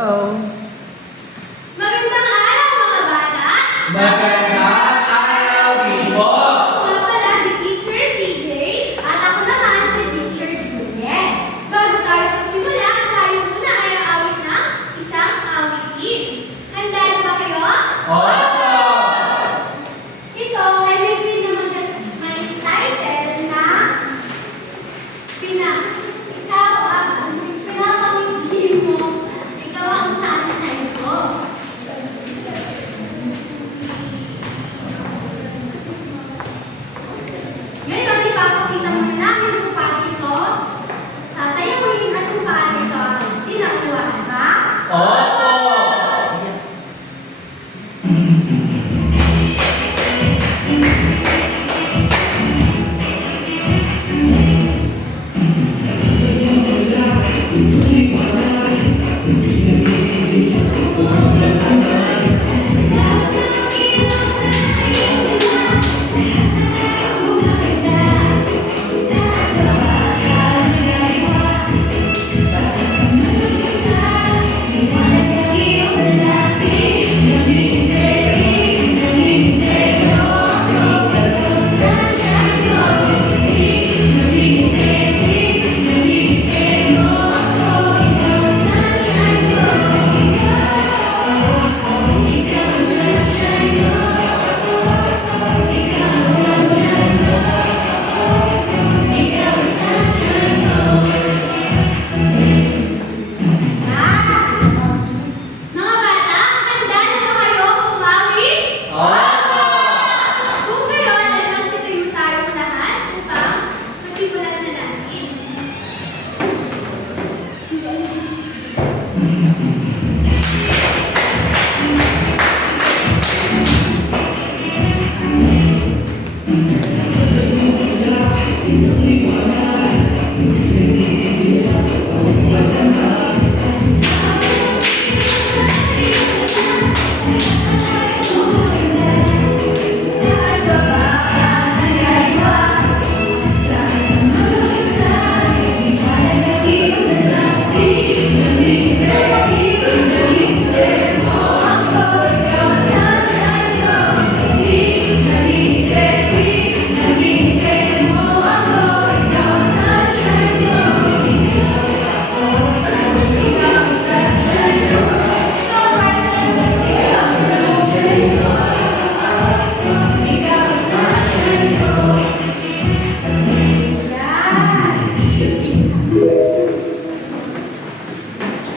Oh. Magandang araw mga bata! Magandang araw din po! Ako pala si Teacher CJ at ako naman si Teacher Juliet. Bago tayo magsimula, tayo muna ay aawit ng isang awitin. Handa na ba kayo? Opo! Ito ay may title na Ikaw ang pinapamigil mo. Ikaw ang sanay ko. Ngayon, ipapakita muna namin kung paano ito sasayawin at kung paano ito tinakluhan, ba? Opo! Mga bata, handa na ba kayo umawi? Opo! Kung gayon, ay magsitayo tayo lahat upang masimulan na natin.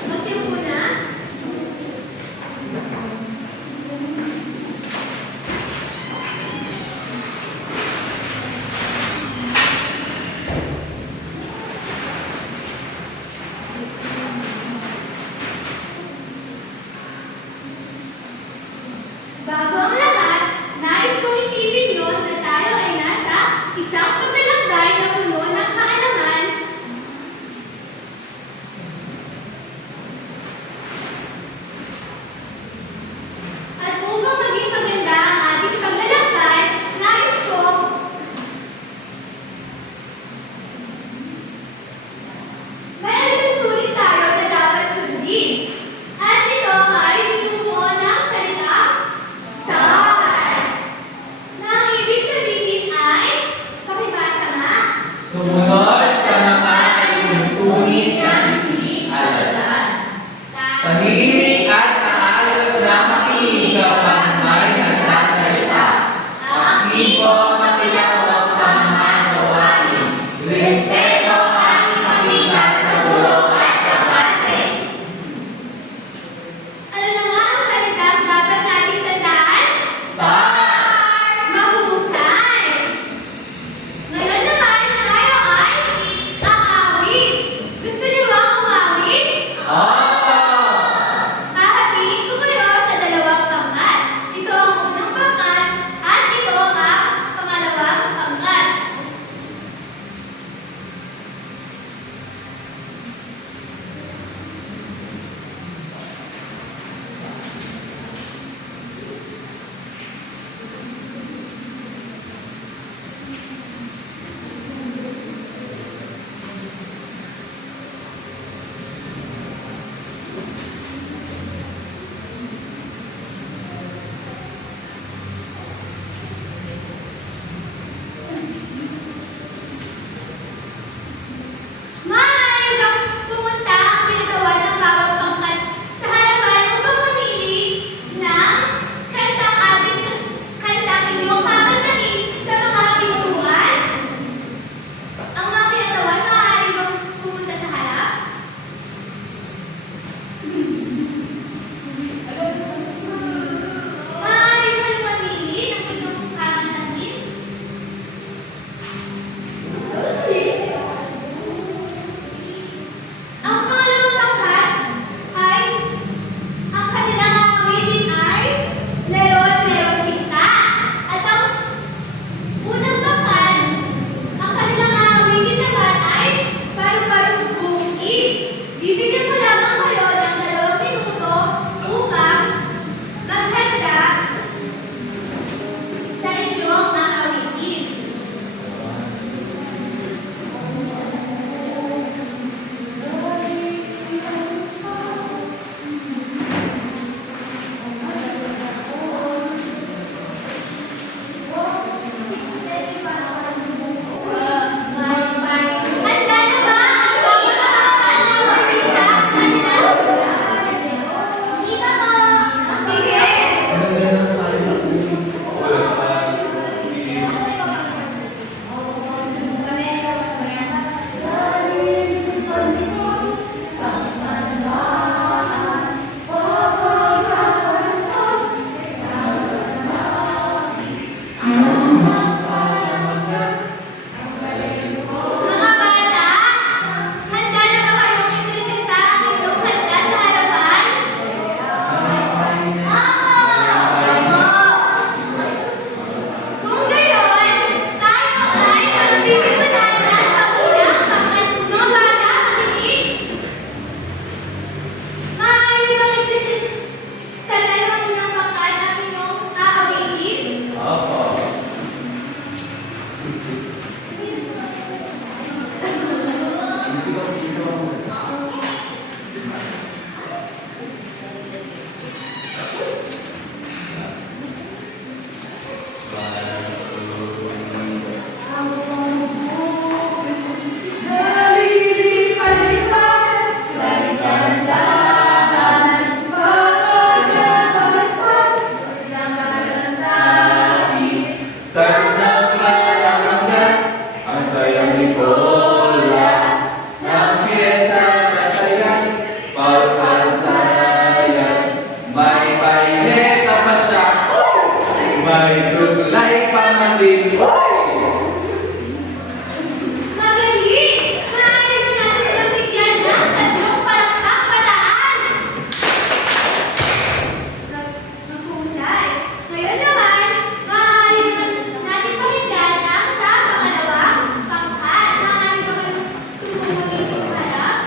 Magsimula. Bago ang lahat, nais kong isipin nyo na tayo ay nasa isang paglalakbay na puno ng kaalaman. At upang maging maganda ang ating paglalakbay, nais kong may alituntunin tayo na dapat sundin. At ito ay binubuo ng salitang star. Na ang ibig sabihin ay, pakibasa nga, Sumunod sa mga inutunin ng alala. Tahimik at maayos na makinig kapag may nagsasalita. Aktibo makilahok sa mga gawain. Respeto ang ipakita sa guro at kaklase. ano na nga ang salitang dapat nating tandaan? Star! Mahusay! Ngayon naman, tayo ay aawit. Gusto niyo ba umawit? Opo! may suklay pamatin. Magaling! Maaari mo natin silang bigyan ng tatlong palakpak pataas! Mahusay! Ngayon naman, maaari natin pakinggan ang sa pangalawang pangkat. Maaari ba kayo tumulong dito sa harap?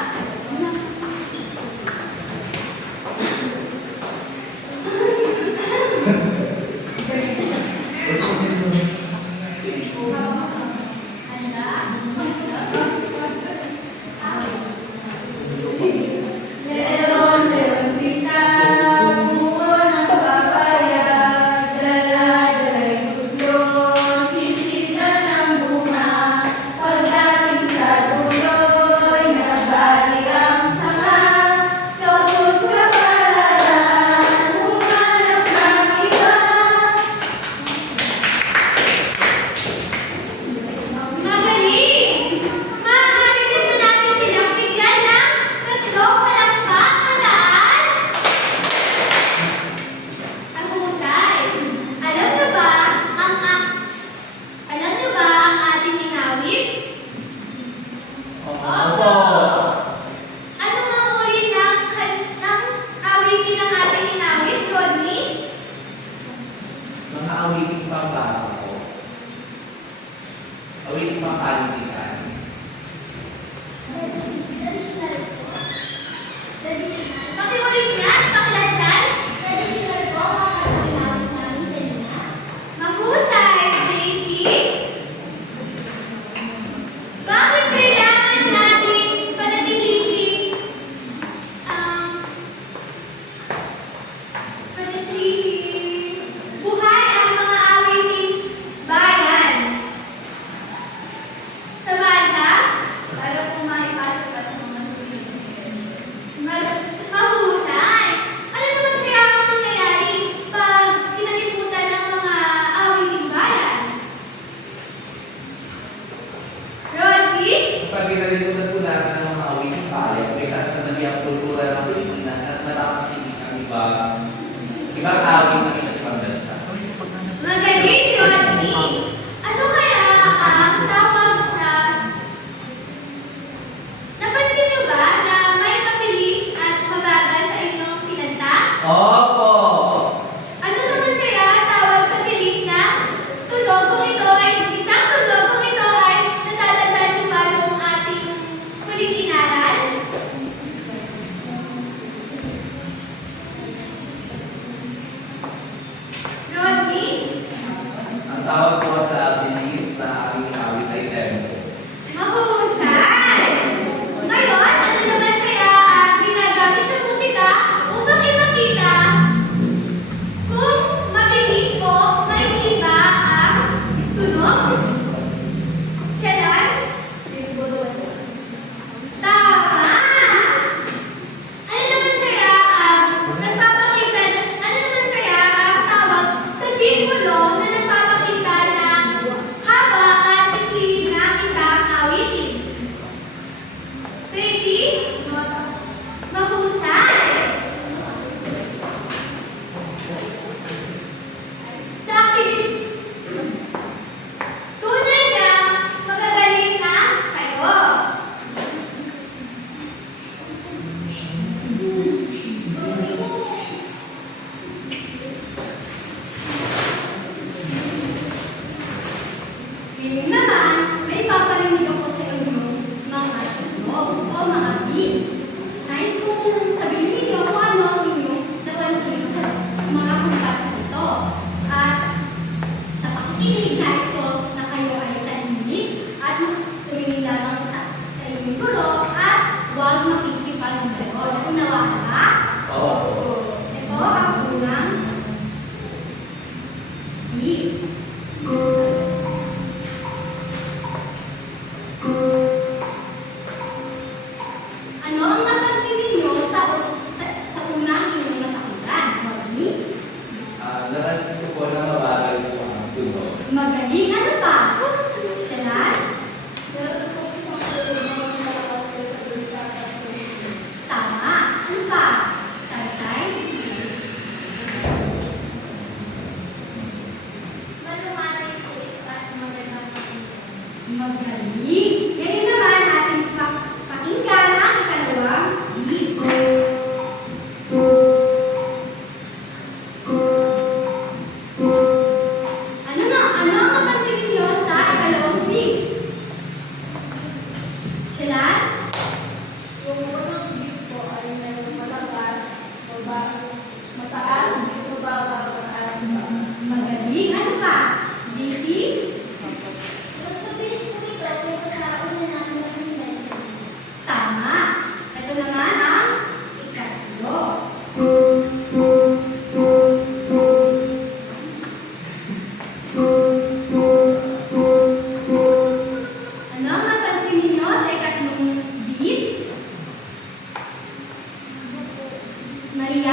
Leon, Leoncita, bumuo ng papaya, dala-dala'y gusto, sisita ng bunga, pagdating sa duloy, nabali ang sanga, tapos kapalaran, humanap ng iba. Magaling! Maaari din mo natin silang bigyan ng tatlong palakpak pataas. Ang husay. Alam niyo ba ang ating inawit? Opo. Ano ang uri ng awitin ng ating inawit, Rodney? Mga awiting pambaho. Awiting pangkalitikan. Pakiulit nga, pakilasan. Traditional po ang inawit namin kanina. Mahusay, Daisy. Bakit kailangan nating panatilihin buhay ang mga awitin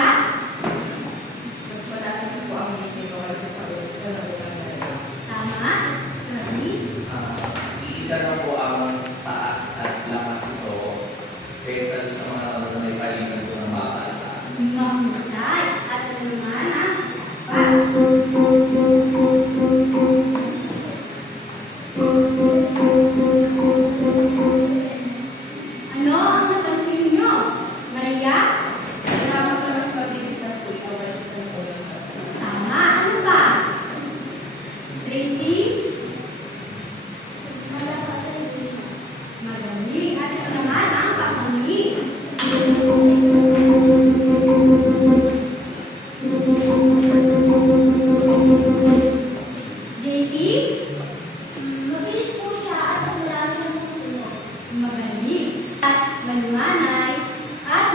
Maria? Mas malaki po ang meaning ko kasi sa loob ng dalawa. Tama. Sorry. Iisa na po ang taas at lakas nito kaysa sa mga tao na may palitan ko ng mga kalataas. Mahusay. At ano naman ang pa? Ano ang napansin niyo? Maria? Dapat na mas mabilis na po ikaw kasi sa loob ng dalawa. Tama. Ano pa? Tracy? Magaling. At ito naman ang papangli. JC? Mabilis po siya at marami ng puno. Magaling. At malumanay. At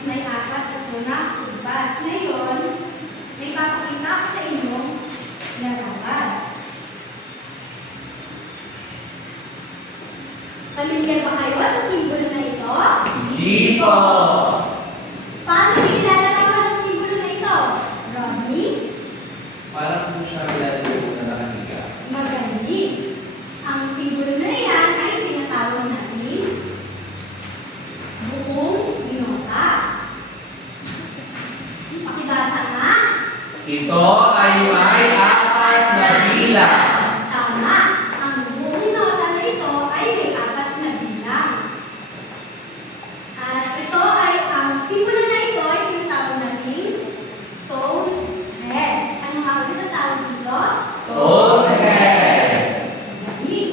may apat na tunang ubas. Ngayon, may papakita ko sa inyo larawan. Pamilyar ba kayo sa simbolo na ito? Hindi po! Paano nilalarawan ang simbolo na ito? Ronnie? Parang po siya nilalagay na nakahiga. Magaling. Ang simbolo na yan ay tinatawag natin buong binota. Pakibasa nga. Ito ay may apat na bilang. Tama. Ang buong nota na ito ay may apat na bilang. At ito ay ang simbolo na ito ay tinatawag natin tone head. Ano nga ba tinatawag dito? Toadhead. Magaling.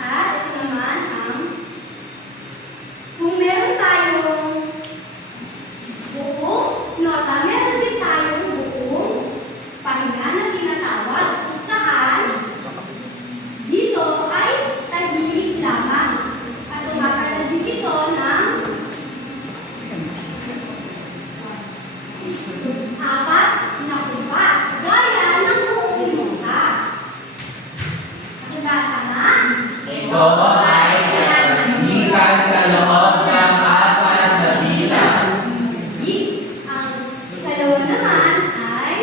At ito naman ang kung meron tayong buong nota, meron din tayong buong pahinga na tinatawag kung saan dito ay tahimik lamang. At tumatawag din ito ng apat na kumpas, gaya ng buong nota. Pakibasa nga. Ito ay katahimikan sa loob ng apat na bilang. Ang ikalawa naman ay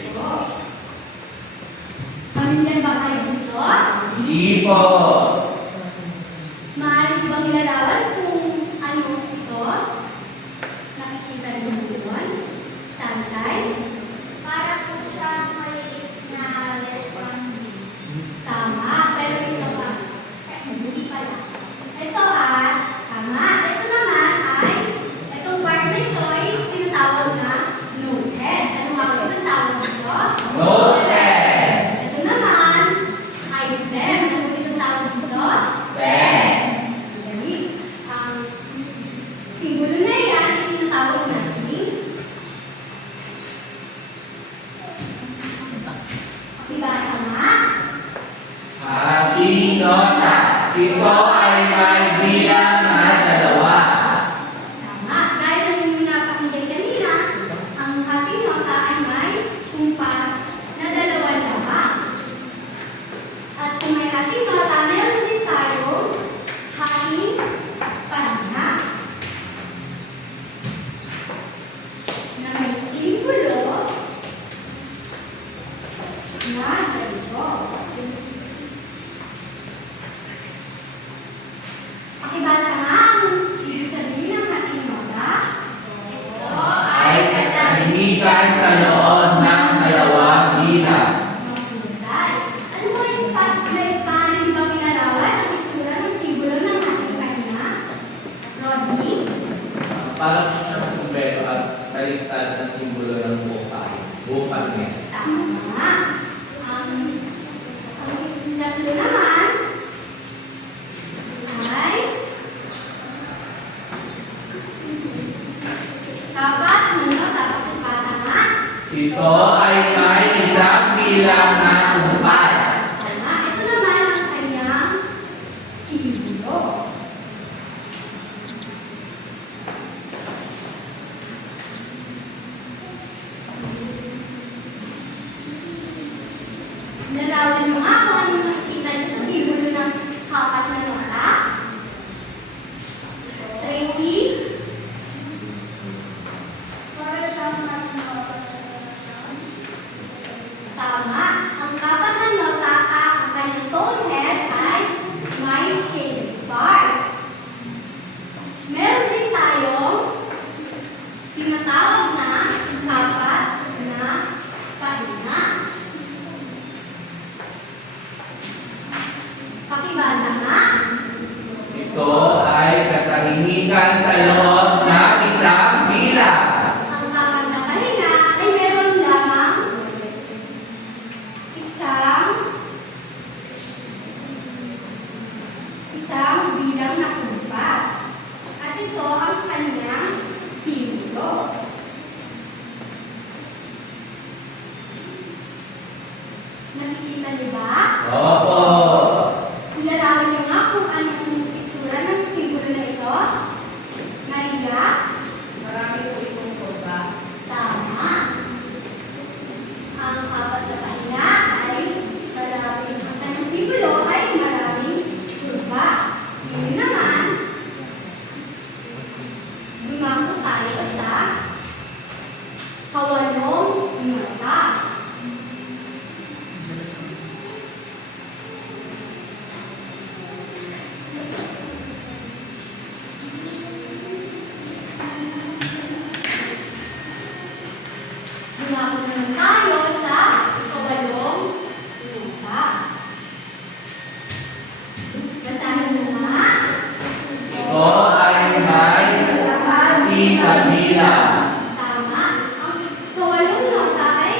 ito. Pamilyar ba kayo dito? Hindi po! Maaari ko bang ilarawan kung ano ito? Nakikita niyo po yun? Sunshine? Para po siya maliit na restaurant. Tama, pero ito ba? Hindi pala. Ito tama. Ito naman ay, itong part na ito ay tinatawag na notehead. Ano nga ba yung tawag dito? Toadhead. Ito naman ay stem. Ano ba yung tawag dito? Stem. Magaling. Ang simbolo na yan ay tinatawag natin pakibasa nga. Ating nota. Ito ay may bilang na dalawa. Tama. Gaya ng inyong napakinggan kanina, ang ating nota ay may kumpas na dalawa lamang. At kung may ating nota, meron din tayo hating pahinga na may simbolo na ganito. Pakibasa nga ang ibig sabihin ng ating nota. Ito Ay katahimikan sa loob ng dalawang bilang. mahusay. Ano mo yung paano di ba pinarawan ang itsura ng simbolo ng ating pahinga? Rodney? Parang po siya sa sombrero at baliktad na simbolo ng buong pahinga. Tama. Ang tatlo naman ay dapat nota. Pakibasa nga. Ito ay may isang bilang na kumpas. Tama. Ito naman ang kanyang simbolo. Nakikita niyo ba? Opo! Ilarawan niyo nga kung anong itsura ng simbolo na ito. Maria? Marami po itong kurba. Tama. Ang apat na pahinga ay maraming, ang kanyang simbolo ay maraming kurba. Ngayon naman, dumako tayo sa kawalong nota. Dumako naman tayo sa kawalong nota. Basahin mo nga. Ito ay may ikabilang. Tama. Ang kawalong nota ay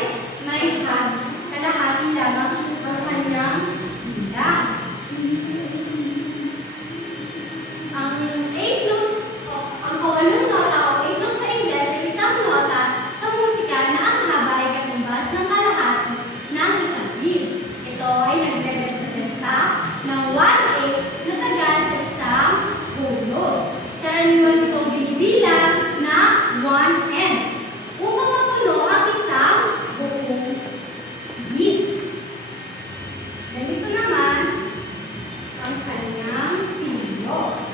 may kalahati lamang ang kanyang bilang. Ang kawalong nota o eighth note sa Ingles ay isang nota sa musika na ang haba ay katumbas ng kalahati ng isang beat. Ito ay nagre-representa ng 1/8 na tagal sa isang bunod. Karaniwan itong binibilang na 1/10 upang mapuno ang isang buong beat. Ganito naman ang kanyang simbolo.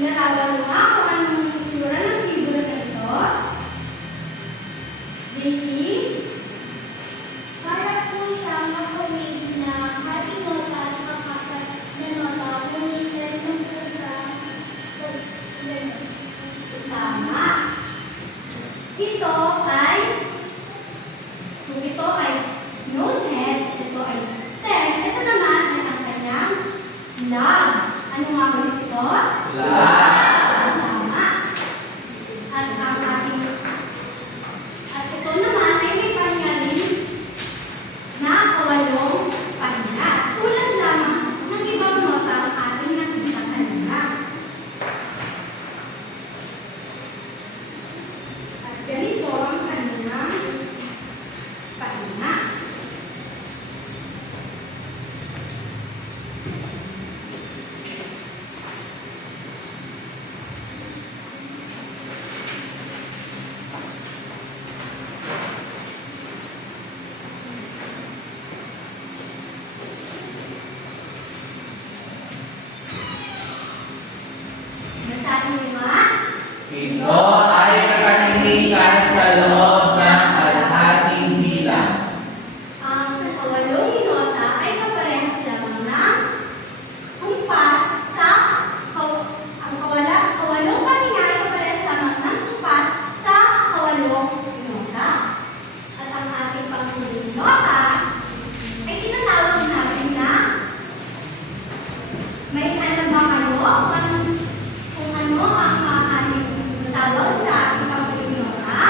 Inarawan mo nga kung anong itsura ng simbolo na ito. JC? Para po siyang makawig na hating nota at pang-apat na nota, ngunit meron po siya Tama. Ito ay note head, ito ay stem, ito naman ay ang kanyang lag. Ano nga ulit ito? Lag. Tama. At ito naman ay may pahinga rin na kawalong pahinga. Tulad lamang ng ibang nota ang ating nakita kanina. At ganito ang kanyang pahinga. Basahin niyo nga. Ito ay katahimikan sa loob ng kalahating bilang. Ang kawalong nota ay kaparehas lamang ng tumpas sa kawalong pahinga ay kaparehas lamang ng tumpas sa kawalong nota. At ang ating panghuling nota ay tinatawag natin na may alam ba kayo kung ano ang maaaring tawag sa ating panghuling nota?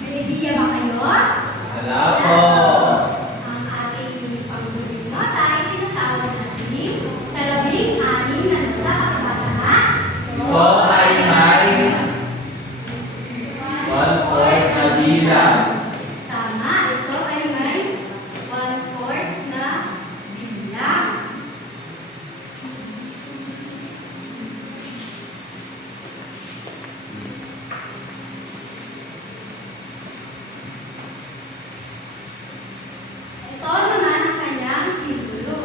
May idea ba kayo? Wala po! Ang ating panghuling nota ay tinatawag natin kalabing-anim na nota. Pakibasa Ito ay may 1/4 na bilang. Tama, ito ay may 1/4 na bilang. Ito naman ang kanyang simbolo.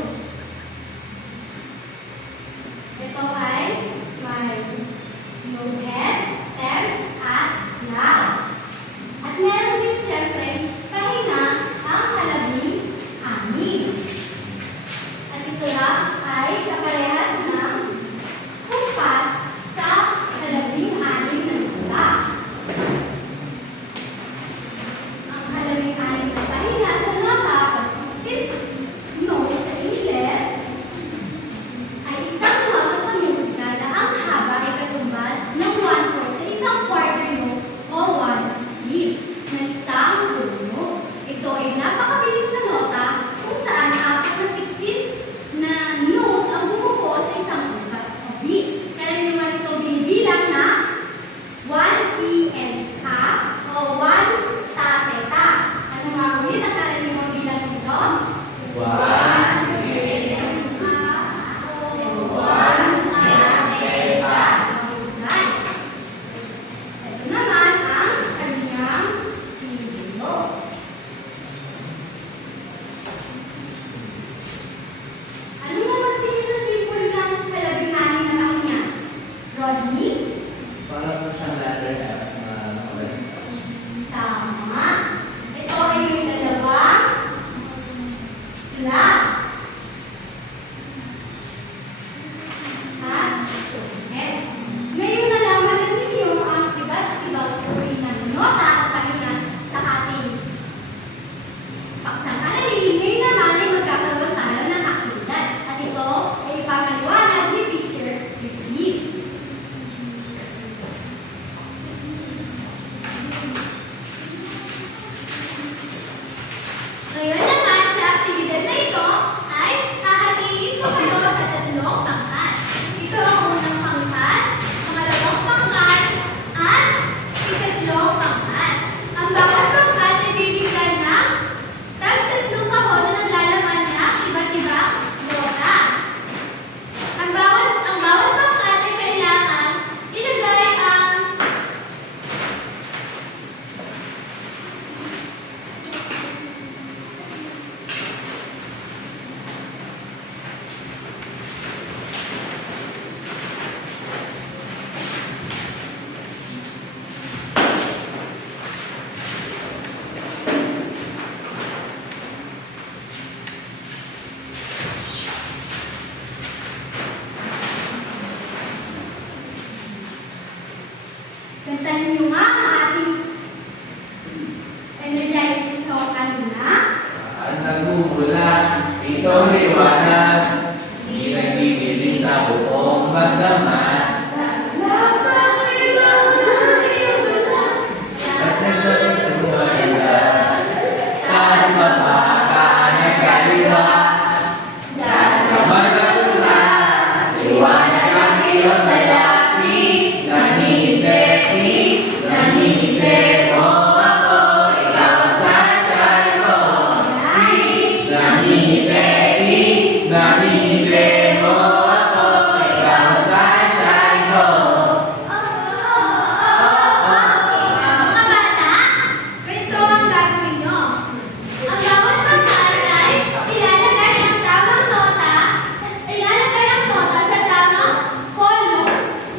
Ito ay may note head, stem, at lag. At meron din siyempre pahinga ang kalabing-anim. At ito lang ay kaparehas ng kumpas sa kalabing-anim na nota. Ang kalabing-anim na pahinga sa nota o 16th note sa Ingles ay isang nota sa niyo nga ang ating energetic song kanina? Saan nagmumula itong liwanag? Di nagbibiling sa buong magdamag. At nagdadagdaga kahit mapaka nagkaliwa. Saan ka magkatula? Liwanag ang iyong dalapi. Nangingipi mo ako. Ikaw ang sunshine ko. Nangingipi mo ako. Ikaw ang sunshine ko. Mga bata, ganito ang gagawin nyo. Ang bawat pagkaan ay ilalagay ang nota sa tamang volume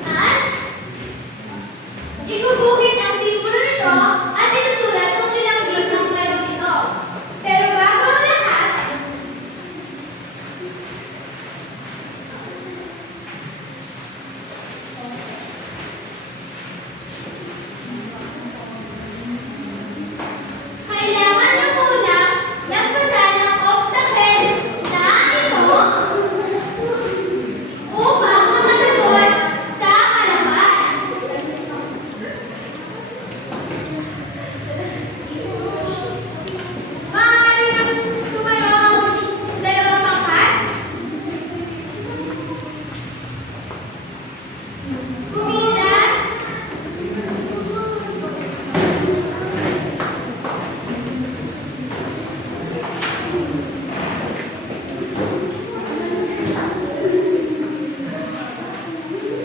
at iguguhit ang simbolo nito at inusulat kung ilang beat ng meron ito. Pero bago ang lahat, kailangan na muna lampasan ang obstacle na ito upang makasagot sa harapan. Maaari nang tumayo ang dalawang pangkat. Kumilat.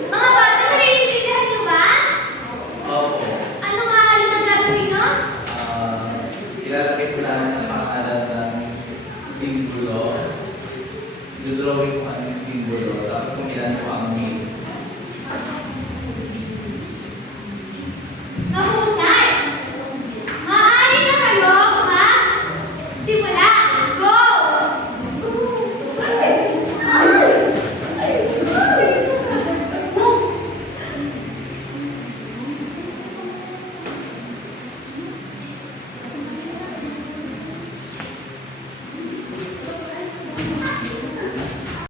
Mga bata, naiintindihan niyo ba? Opo. Ano nga ulit ang gagawin nyo? Ilalagay ko lang ang pangalan ng simbolo. Dudrawing ko ano yung simbolo. Tapos kung ilan po ang meaning.